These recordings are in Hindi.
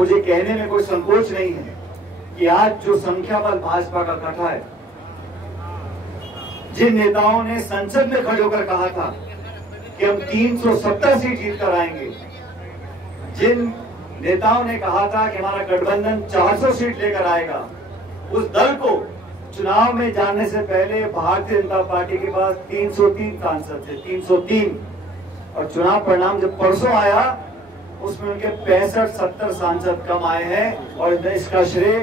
मुझे कहने में कोई संकोच नहीं है कि आज जो संख्या बल भाजपा का इकट्ठा है, जिन नेताओं ने संसद में खड़े होकर कहा था कि हम 370 सीट जीत कर आएंगे, जिन नेताओं ने कहा था कि हमारा गठबंधन 400 सीट लेकर आएगा, उस दल को चुनाव में जाने से पहले भारतीय जनता पार्टी के पास 303 सांसद थे, 303। और चुनाव परिणाम जब परसों आया उसमें उनके 65-70 सांसद कम आए हैं। और इसका श्रेय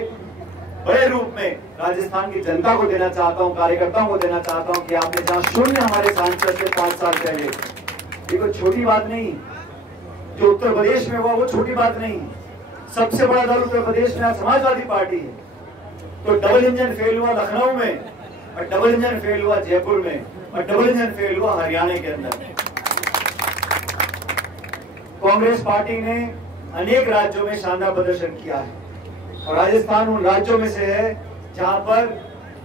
बड़े रूप में राजस्थान की जनता को देना चाहता हूं, कार्यकर्ताओं को देना चाहता हूं कि आपने जहां शून्य हमारे सांसद थे 5 साल पहले, ये कोई छोटी बात नहीं। जो उत्तर प्रदेश में हुआ वो छोटी बात नहीं। सबसे बड़ा दल उत्तर प्रदेश में समाजवादी पार्टी है, तो डबल इंजन फेल हुआ लखनऊ में, और डबल इंजन फेल हुआ जयपुर में, और डबल इंजन फेल हुआ हरियाणा के अंदर। कांग्रेस पार्टी ने अनेक राज्यों में शानदार प्रदर्शन किया है, और राजस्थान उन राज्यों में से है जहां पर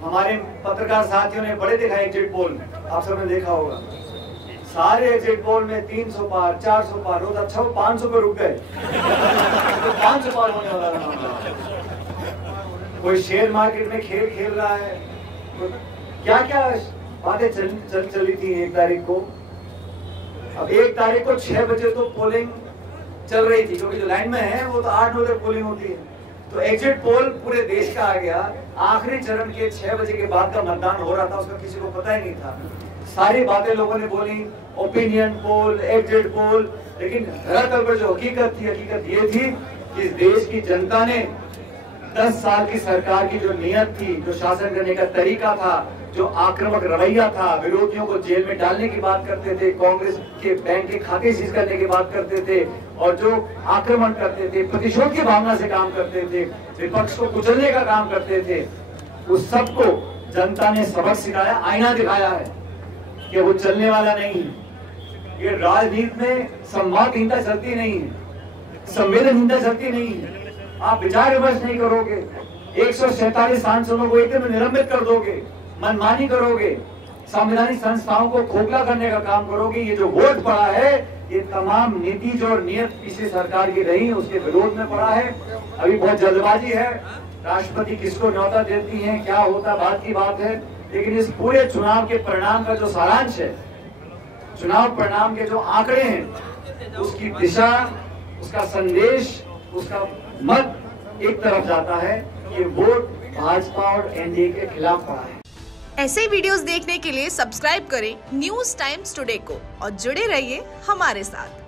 हमारे पत्रकार साथियों ने बड़े दिखाए एग्जिट पोल, आप सबने देखा होगा। सारे एग्जिट पोल में 300 पार, 400 पार, रोज अच्छा वो 500 पे रुक गए। तो 500 पार होने वाला था। कोई शेयर मार्केट में खेल खेल रहा है, तो क्या क्या बातें चली थी 1 तारीख को। अब 1 तारीख को 6 बजे तो पोलिंग चल रही थी, क्योंकि जो लाइन में है वो तो 8-9 तक पोलिंग होती है। तो एग्जिट पोल पूरे देश का आ गया, आखिरी चरण के 6 बजे के बाद का मतदान हो रहा था, उसका किसी को पता ही नहीं था। सारी बातें लोगों ने बोली, ओपिनियन पोल, एग्जिट पोल, लेकिन धरातल पर जो हकीकत थी, हकीकत ये थी कि इस देश की जनता ने 10 साल की सरकार की जो नियत थी, जो शासन करने का तरीका था, जो आक्रामक रवैया था, विरोधियों को जेल में डालने की बात करते थे, कांग्रेस के बैंक के खाते सीज करने की बात करते थे, और जो आक्रमण करते थे, प्रतिशोध की भावना से काम करते थे, विपक्ष को कुचलने का काम करते थे, उस सबको जनता ने सबक सिखाया, आईना दिखाया है कि वो चलने वाला नहीं है। ये राजनीति में संवादहीनता चलती नहीं है, संवेदनहीनता चलती नहीं है। आप विचार विमर्श नहीं करोगे, 147 सांसदों को एकदम निलंबित कर दोगे, मनमानी करोगे, संवैधानिक संस्थाओं को खोखला करने का काम करोगे। ये जो वोट पड़ा है, ये तमाम नीति और नियत पिछली सरकार की रही, उसके विरोध में पड़ा है। अभी बहुत जल्दबाजी है, राष्ट्रपति किसको न्योता देती है, क्या होता, बात की बात है। लेकिन इस पूरे चुनाव के परिणाम का जो सारांश है, चुनाव परिणाम के जो आंकड़े हैं, उसकी दिशा, उसका संदेश, उसका मत एक तरफ जाता है कि वोट भाजपा और एनडीए के खिलाफ पड़ा है। ऐसे ही वीडियोस देखने के लिए सब्सक्राइब करें न्यूज़ टाइम्स टुडे को और जुड़े रहिए हमारे साथ।